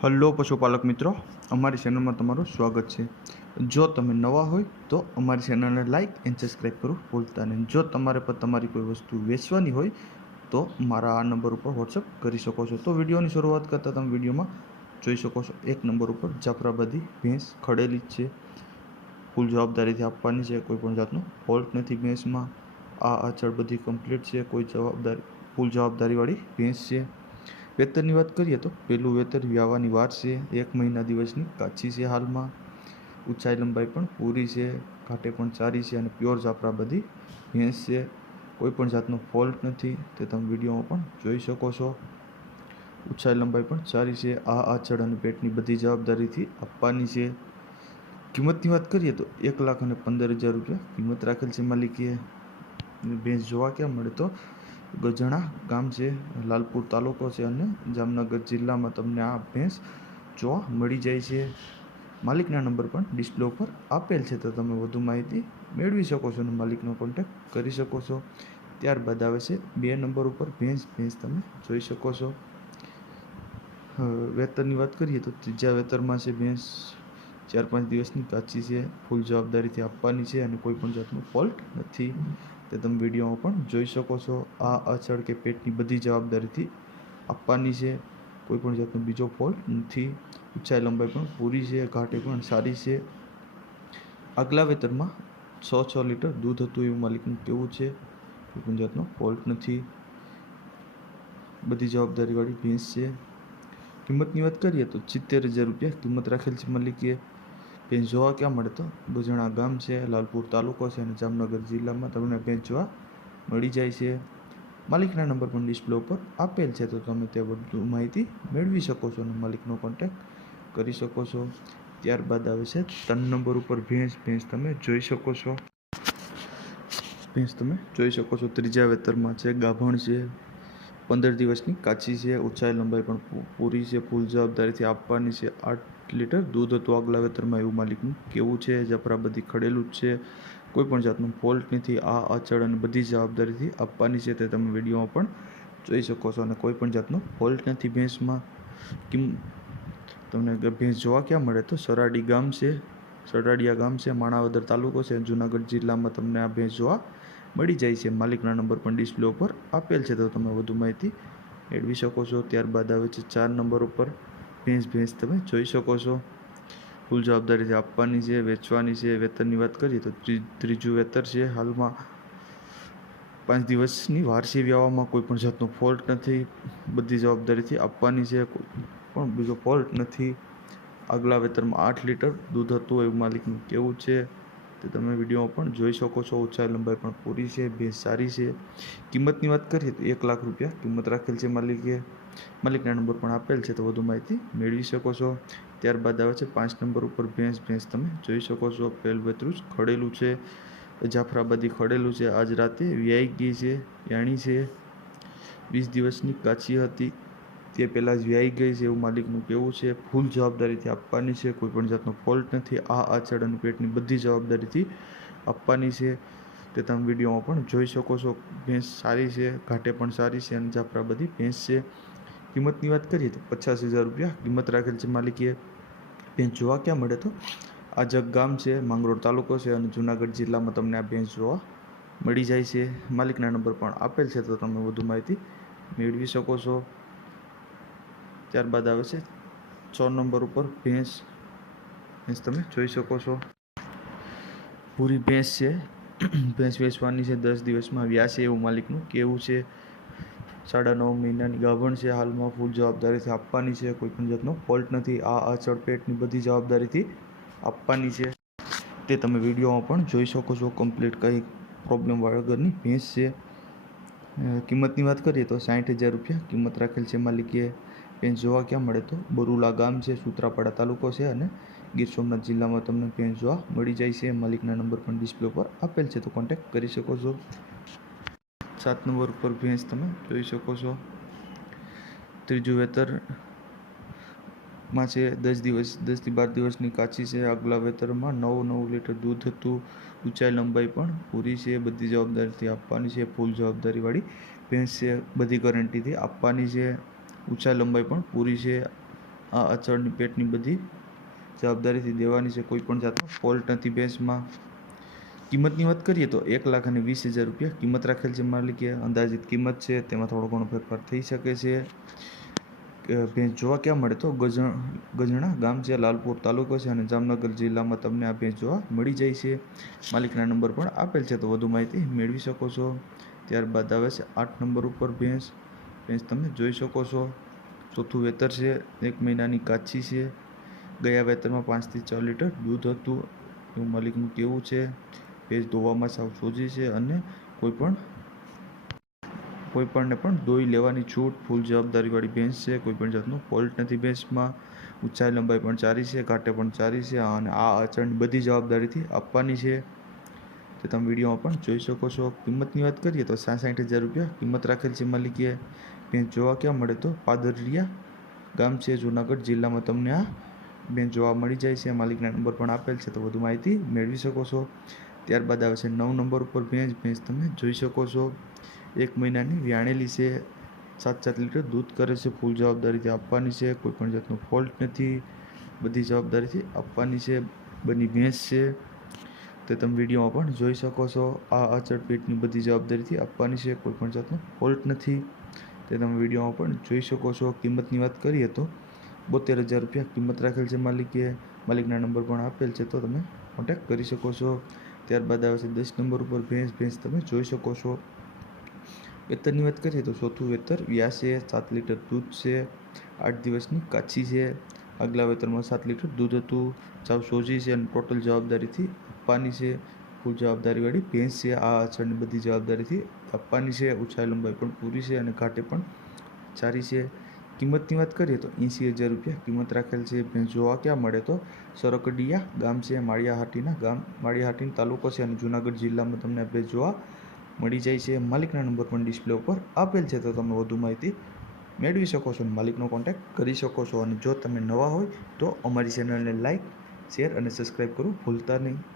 Hello પશુપાલક મિત્રો, અમારી ચેનલમાં તમારું સ્વાગત છે। જો તમે નવા હોય તો અમારી ચેનલને લાઇક એન્ડ સબસ્ક્રાઈબ કરવું ભૂલતા નહીં। જો તમારે પર તમારી કોઈ વસ્તુ વેચવાની હોય તો મારા આ નંબર ઉપર વોટ્સઅપ કરી શકો છો। તો વિડીયોની શરૂઆત કરતાં તમે વિડીયોમાં જોઈ શકો છો, એક નંબર ઉપર જાફરાબાદી ભેંસ ખડેલી જ છે, ફૂલ જવાબદારીથી આપવાની છે, કોઈ પણ જાતનો ફોલ્ટ નથી ભેંસમાં। આ આચળ બધી કમ્પ્લીટ છે, કોઈ ફૂલ જવાબદારીવાળી ભેંસ છે। વેતરની વાત કરીએ તો પહેલું વેતર વ્યાવાની વાર છે, 1 મહિના દિવસની કાચી છે હાલમાં। ઊંચાઈ લંબાઈ પણ પૂરી છે, ઘાટે પણ સારી છે અને પ્યોર જાફરાબાદી ભેંસ છે, કોઈ પણ જાતનો ફોલ્ટ નથી, તે તમે વિડીયોમાં પણ જોઈ શકો છો। ઊંચાઈ લંબાઈ પણ સારી છે। આ આચળ અને પેટની બધી જવાબદારીથી આપવાની છે। કિંમતની વાત કરીએ તો 1,15,000 રૂપિયા કિંમત રાખેલ છે માલિકીએ। ભેંસ જોવા ક્યાં મળે તો ગજણા ગામ છે, લાલપુર તાલુકો છે અને જામનગર જિલ્લામાં તમને આ ભેંસ જોવા મળી જાય છે। માલિકના નંબર પણ ડિસ્પ્લે ઉપર આપેલ છે, તો તમે વધુ માહિતી મેળવી શકો છો અને માલિકનો કોન્ટેક્ટ કરી શકો છો। ત્યારબાદ આવે છે 2 નંબર ઉપર ભેંસ તમે જોઈ શકો છો। વેતરની વાત કરીએ તો ત્રીજા વેતરમાં છે ભેંસ, 4-5 દિવસની કાચી છે, ફૂલ જવાબદારીથી આપવાની છે અને કોઈ પણ જાતનો ફોલ્ટ નથી, તે તમે વિડીયોમાં પણ જોઈ શકો છો। આ આચળ કે પેટની બધી જવાબદારીથી આપવાની છે, કોઈ પણ જાતનો બીજો ફોલ્ટ નથી। ઊંચાઈ લંબાઈ પણ પૂરી છે, ઘાટે પણ સારી છે। આગલા વેતરમાં 6 લીટર દૂધ હતું એવું માલિકનું કહેવું છે, કોઈ પણ જાતનો ફોલ્ટ નથી, બધી જવાબદારીવાળી ભેંસ છે। કિંમતની વાત કરીએ તો 70,000 રૂપિયા કિંમત રાખેલ છે માલિકીએ। ભેંસ જોવા ક્યાં મળે તો ગજણા ગામ છે, લાલપુર તાલુકો છે અને જામનગર જિલ્લામાં તમને ભેંસ જોવા મળી જાય છે। માલિકના નંબર પણ ડિસ્પ્લે ઉપર આપેલ છે, તો તમે તે વધુ માહિતી મેળવી શકો છો અને માલિકનો કોન્ટેક્ટ કરી શકો છો। ત્યારબાદ આવે છે 3 નંબર ઉપર ભેંસ તમે જોઈ શકો છો। ત્રીજા વેતરમાં છે, ગાભણ છે, 15 દિવસની કાચી છે, ઊંચાઈ લંબાઈ પણ પૂરી છે, ફૂલ જવાબદારીથી આપવાની છે। 8 લીટર દૂધ હતું આગલા વેતરમાં એવું માલિકનું કહેવું છે। જાફરાબાદી ખડેલું જ છે, કોઈ પણ જાતનું ફોલ્ટ નથી। આ આચળ અને બધી જવાબદારીથી આપવાની છે, તે તમે વિડીયોમાં પણ જોઈ શકો છો અને કોઈ પણ જાતનો ફોલ્ટ નથી ભેંસમાં। તમને ભેંસ જોવા ક્યાં મળે તો સરાડિયા ગામ છે, માણાવદર તાલુકો છે, જુનાગઢ જિલ્લામાં તમને આ ભેંસ જોવા મળી જાય છે। માલિકના નંબર પણ ડિસ્પ્લે ઉપર આપેલ છે, તો તમે વધુ માહિતી મેળવી શકો છો। ત્યારબાદ આવે છે 4 નંબર ઉપર ભેંસ તમે જોઈ શકો છો, ફૂલ જવાબદારીથી આપવાની છે, વેચવાની છે। વેતનની વાત કરીએ તો ત્રીજું વેતર છે હાલમાં, 5 દિવસની વાર છે વ્યાવામાં, કોઈ પણ જાતનો ફોલ્ટ નથી, બધી જવાબદારીથી આપવાની છે, કોઈ પણ બીજો ફોલ્ટ નથી। આગલા વેતરમાં 8 લીટર દૂધ હતું એવું માલિકનું કહેવું છે, તે તમે વિડીયોમાં પણ જોઈ શકો છો। ઊંચાઈ લંબાઈ પણ પૂરી છે, ભેંસ સારી છે। કિંમતની વાત કરીએ તો 1 લાખ રૂપિયા કિંમત રાખેલ છે માલિકના નંબર પણ આપેલ છે, તો વધુ માહિતી મેળવી શકો છો। ત્યારબાદ આવે છે 5 નંબર ઉપર ભેંસ તમે જોઈ શકો છો। પહેલું વેતરું જ ખડેલું છે, જાફરાબાદી ખડેલું છે, આજ રાતે વ્યાઈ ગઈ છે, યાણી છે, 20 દિવસની કાચી હતી, તે પહેલાં જ વ્યાઈ ગઈ છે એવું માલિકનું કહેવું છે। ફૂલ જવાબદારીથી આપવાની છે, કોઈ પણ જાતનો ફોલ્ટ નથી। આ આચળ અને પેટની બધી જવાબદારીથી આપવાની છે, તે તમે વિડીયોમાં પણ જોઈ શકો છો। ભેંસ સારી છે, ઘાટે પણ સારી છે અને જાફરાબાદી ભેંસ છે। કિંમતની વાત કરીએ તો 50,000 રૂપિયા કિંમત રાખેલ છે માલિકીએ। ભેંસ જોવા ક્યાં મળે તો આ જગ ગામ છે, માંગરોળ તાલુકો છે અને જુનાગઢ જિલ્લામાં તમને આ ભેંસ જોવા મળી જાય છે। માલિકના નંબર પણ આપેલ છે, તો તમે વધુ માહિતી મેળવી શકો છો। ત્યારબાદ આવે છે 6 નંબર ઉપર ભેંસ તમે જોઈ શકો છો, પૂરી ભેંસ છે, ભેંસ વેચવાની છે, 10 દિવસમાં વ્યાશે એવું માલિકનું કહેવું છે। 9.5 મહિનાની ગાભણ છે હાલમાં, ફૂલ જવાબદારીથી આપવાની છે, કોઈ પણ જાતનો ફોલ્ટ નથી। આ આચળ પેટની બધી જવાબદારીથી આપવાની છે, તે તમે વિડીયોમાં પણ જોઈ શકો છો। કમ્પ્લીટ કંઈ પ્રોબ્લેમ વગરની ભેંસ છે। કિંમતની વાત કરીએ તો 60,000 રૂપિયા કિંમત રાખેલ છે માલિકીએ। ભેંસ જોવા ક્યાં મળે તો બરુલા ગામ છે, સૂત્રાપાડા તાલુકો છે અને ગીર સોમનાથ જિલ્લામાં તમને ભેંસ જોવા મળી જાય છે। માલિકના નંબર પણ ડિસ્પ્લે પર આપેલ છે, તો કોન્ટેક્ટ કરી શકો છો। 7 નંબર ઉપર ભેંસ તમે જોઈ શકો છો, ત્રીજું વેતરમાં છે, 10થી 12 દિવસની કાચી છે। આગલા વેતરમાં 9 લીટર દૂધ હતું, ઊંચાઈ લંબાઈ પણ પૂરી છે, બધી જવાબદારીથી આપવાની છે, ફૂલ જવાબદારીવાળી ભેંસ છે, બધી ગેરંટીથી આપવાની છે। ઊંચાઈ લંબાઈ પણ પૂરી છે, આ અચળની પેટની બધી જવાબદારીથી દેવાની છે, કોઈ પણ જાતનો ફોલ્ટ નથી ભેંસમાં. કિંમતની વાત કરીએ તો 1,20,000 રૂપિયા કિંમત રાખેલ છે માલિકે. અંદાજિત કિંમત છે, તેમાં થોડો ઘણો ફેરફાર થઈ શકે છે. ભેંસ જોવા ક્યાં મળે તો ગજણા ગામ છે, લાલપુર તાલુકો છે અને જામનગર જિલ્લામાં તમને આ ભેંસ જોવા મળી જાય છે. માલિકના નંબર પણ આપેલ છે, તો વધુ માહિતી મેળવી શકો છો. ત્યારબાદ આવે છે 8 નંબર ઉપર ભેંસ તમે જોઈ શકો છો. ચોથું વેતર છે, 1 મહિનાની કાચી છે. ગયા વેતરમાં 5 થી 6 લીટર દૂધ હતું એવું માલિકનું કહેવું છે. ભેંસ ધોવામાં સાવ સોજી છે અને કોઈપણને પણ દોઈ લેવાની છૂટ. ફૂલ જવાબદારીવાળી ભેંસ છે, કોઈપણ જાતનો ફોલ્ટ નથી ભેંસમાં. ઊંચાઈ લંબાઈ પણ સારી છે, ઘાટે પણ સારી છે અને આ અચળની બધી જવાબદારીથી આપવાની છે, તે તમે વિડીયોમાં પણ જોઈ શકો છો. કિંમતની વાત કરીએ તો 66,000 રૂપિયા કિંમત રાખેલ છે માલિકે. ભેંસ જોવા ક્યાં મળે તો પાદરિયા ગામ છે, જૂનાગઢ જિલ્લામાં તમને આ ભેંસ જોવા મળી જાય છે. માલિકના નંબર પણ આપેલ છે, તો વધુ માહિતી મેળવી શકો છો. ત્યારબાદ આવે છે 9 નંબર ઉપર ભેંસ તમે જોઈ શકો છો. 1 મહિનાની વ્યાણેલી છે, 7 લીટર દૂધ કરે છે. ફૂલ જવાબદારીથી આપવાની છે, કોઈપણ જાતનો ફોલ્ટ નથી, બધી જવાબદારીથી આપવાની છે. બની ભેંસ છે, તે તમે વિડીયોમાં પણ જોઈ શકો છો. આ અચળ પેટની બધી જવાબદારીથી આપવાની છે, કોઈપણ જાતનો ફોલ્ટ નથી, તે તમે વિડીયોમાં પણ જોઈ શકો છો. કિંમતની વાત કરીએ તો 72,000 રૂપિયા કિંમત રાખેલ છે માલિકે. માલિકના નંબર પણ આપેલ છે, તો તમે કોન્ટેક્ટ કરી શકો છો. ત્યારબાદ આવે છે 10 નંબર ઉપર ભેંસ તમે જોઈ શકો છો. વેતરની વાત કરીએ તો ચોથું વેતર વ્યાસ છે, 7 લીટર દૂધ છે, 8 દિવસની કાચી છે. આગલા વેતરમાં 7 લીટર દૂધ હતું, સાવ સોજી છે અને ટોટલ જવાબદારીથી આપવાની છે. ફૂલ જવાબદારીવાળી ભેંસ છે, આ અચળની બધી જવાબદારીથી આપવાની છે. ઊંચાઈ લંબાઈ પણ પૂરી છે અને ઘાટે પણ સારી છે. કિંમતની વાત કરીએ તો 80,000 રૂપિયા કિંમત રાખેલ છે. ભેંસ જોવા ક્યાં મળે તો સરકડિયા ગામ છે, માળિયાહાટી તાલુકો છે અને જૂનાગઢ જિલ્લામાં તમને ભેંસ જોવા મળી જાય છે. માલિકના નંબર પણ ડિસ્પ્લે ઉપર આપેલ છે, તો તમે વધુ માહિતી મેળવી શકો છો અને માલિકનો કોન્ટેક્ટ કરી શકો છો. અને જો તમે નવા હોય તો અમારી ચેનલને લાઇક, શેર અને સબસ્ક્રાઈબ કરવું ભૂલતા નહીં.